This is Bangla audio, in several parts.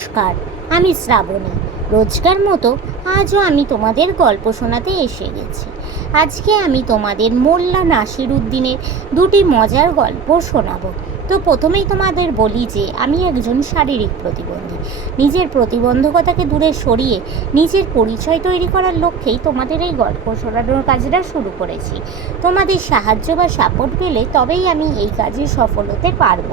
নমস্কার আমি শ্রাবণী। রোজকার মতো আজও আমি তোমাদের গল্প শোনাতে এসে গেছি। আজকে আমি তোমাদের মোল্লা নাসির উদ্দিনের দুটি মজার গল্প শোনাবো। তো প্রথমেই তোমাদের বলি যে আমি একজন শারীরিক প্রতিবন্ধী। নিজের প্রতিবন্ধকতাকে দূরে সরিয়ে নিজের পরিচয় তৈরি করার লক্ষ্যেই তোমাদের এই গল্প শোনানোর কাজটা শুরু করেছি। তোমাদের সাহায্য বা সাপোর্ট পেলে তবেই আমি এই কাজে সফল হতে পারব।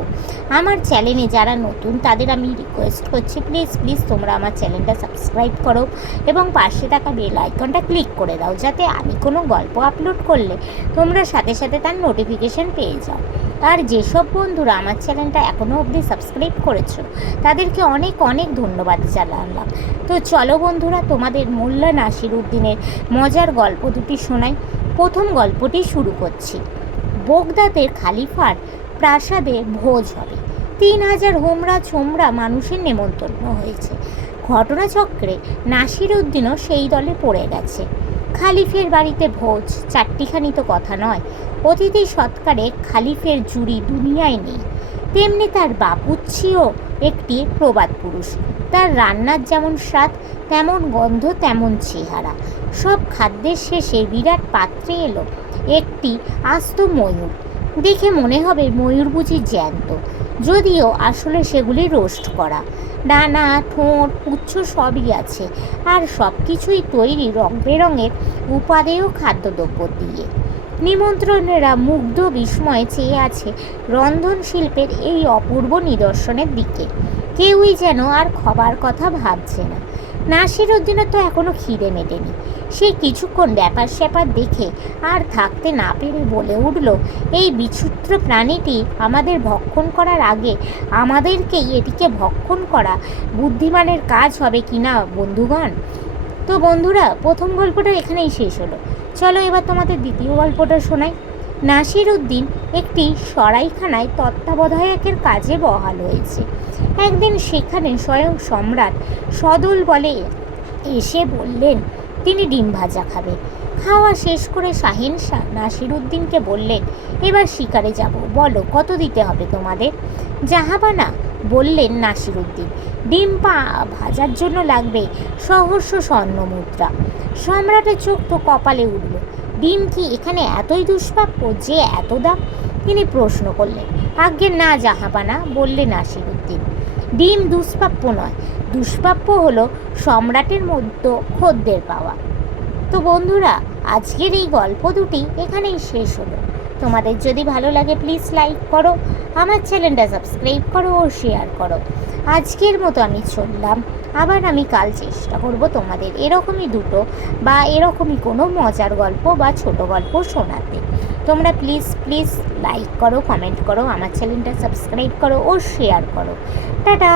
আমার চ্যানেলে যারা নতুন, তাদের আমি রিকোয়েস্ট করছি প্লিজ প্লিজ তোমরা আমার চ্যানেলটা সাবস্ক্রাইব করো এবং পাশে থাকা বেল আইকনটা ক্লিক করে দাও, যাতে আমি কোনো গল্প আপলোড করলে তোমরা সাথে সাথে তার নোটিফিকেশন পেয়ে যাও। আর যেসব বন্ধুরা আমার চ্যানেলটা এখনও অবধি সাবস্ক্রাইব করেছ, তাদেরকে অনেক অনেক ধন্যবাদ জানালাম। তো চলো বন্ধুরা, তোমাদের মোল্লা নাসির উদ্দিনের মজার গল্প দুটি শোনাই। প্রথম গল্পটি শুরু করছি। বোগদাদের খালিফার প্রাসাদে ভোজ হবে। তিন হাজার হোমরা ছোমরা মানুষের নেমন্তন্ন হয়েছে। ঘটনাচক্রে নাসির উদ্দিনও সেই দলে পড়ে গেছে। খালিফের বাড়িতে ভোজ, চারটিখানি তো কথা নয়। অতিথি সৎকারে খালিফের জুড়ি দুনিয়ায় নেই। তেমনি তার বাপুচ্ছিও একটি প্রবাদ পুরুষ। তার রান্নার যেমন স্বাদ, তেমন গন্ধ, তেমন চেহারা। সব খাদ্যের শেষে বিরাট পাত্রে এলো একটি আস্ত ময়ূর। দেখে মনে হবে ময়ূর বুঝি জ্যান্ত। যদিও আসলে সেগুলি রোস্ট করা। ডানা, ঠোঁট, পুচ্ছ সবই আছে। আর সব কিছুই তৈরি রং বেরঙের উপাদেয় খাদ্যদ্রব্য দিয়ে। নিমন্ত্রণেরা মুগ্ধ বিস্ময়ে চেয়ে আছে রন্ধন শিল্পের এই অপূর্ব নিদর্শনের দিকে। কেউই যেন আর খবার কথা ভাবছে না। নাসির উদ্দিনের তো এখনও খিদে মেটেনি। সে কিছুক্ষণ ব্যাপার স্যাপার দেখে আর থাকতে না পেরে বলে উঠল, এই বিচিত্র প্রাণীটি আমাদের ভক্ষণ করার আগে আমাদেরকেই এটিকে ভক্ষণ করা বুদ্ধিমানের কাজ হবে কি না বন্ধুগণ? তো বন্ধুরা, প্রথম গল্পটা এখানেই শেষ হলো। চলো এবার তোমাদের দ্বিতীয় গল্পটা শোনাই। নাসির উদ্দিন একটি সরাইখানায় তত্ত্বাবধায়কের কাজে বহাল হয়েছে। একদিন সেখানে স্বয়ং সম্রাট সদল বলে এসে বললেন, তিনি ডিম ভাজা খাবে। খাওয়া শেষ করে শাহিন শাহ নাসির উদ্দিনকে বললেন, এবার শিকারে যাব। বলো, কত দিতে হবে তোমাদের? জাহাবানা বললেন নাসির উদ্দিন ডিম পা ভাজার জন্য লাগবে সহস্র স্বর্ণ মুদ্রা। সম্রাটের চোখ তো কপালে উঠল, ডিম কি এখানে এতই দুষ্প্রাপ্য যে এত দাম? তিনি প্রশ্ন করলেন। আজ্ঞে না জাহাবানা বললেন নাসির উদ্দিন ডিম দুষ্প্রাপ্য নয়, দুষ্প্রাপ্য হলো সম্রাটের মধ্যে খদ্দের পাওয়া। তো বন্ধুরা, আজকের এই গল্প দুটি এখানেই শেষ হলো। তোমাদের যদি ভালো লাগে প্লিজ লাইক করো, আমার চ্যানেলটা সাবস্ক্রাইব করো ও শেয়ার করো। আজকের মতো আমি চললাম। আবার আমি কাল চেষ্টা করব তোমাদের এরকমই দুটো বা এরকমই কোনো মজার গল্প বা ছোট গল্প শোনাতে। তোমরা প্লিজ প্লিজ লাইক করো কমেন্ট করো, আমার চ্যানেলটা সাবস্ক্রাইব করো ও শেয়ার করো। টাটা!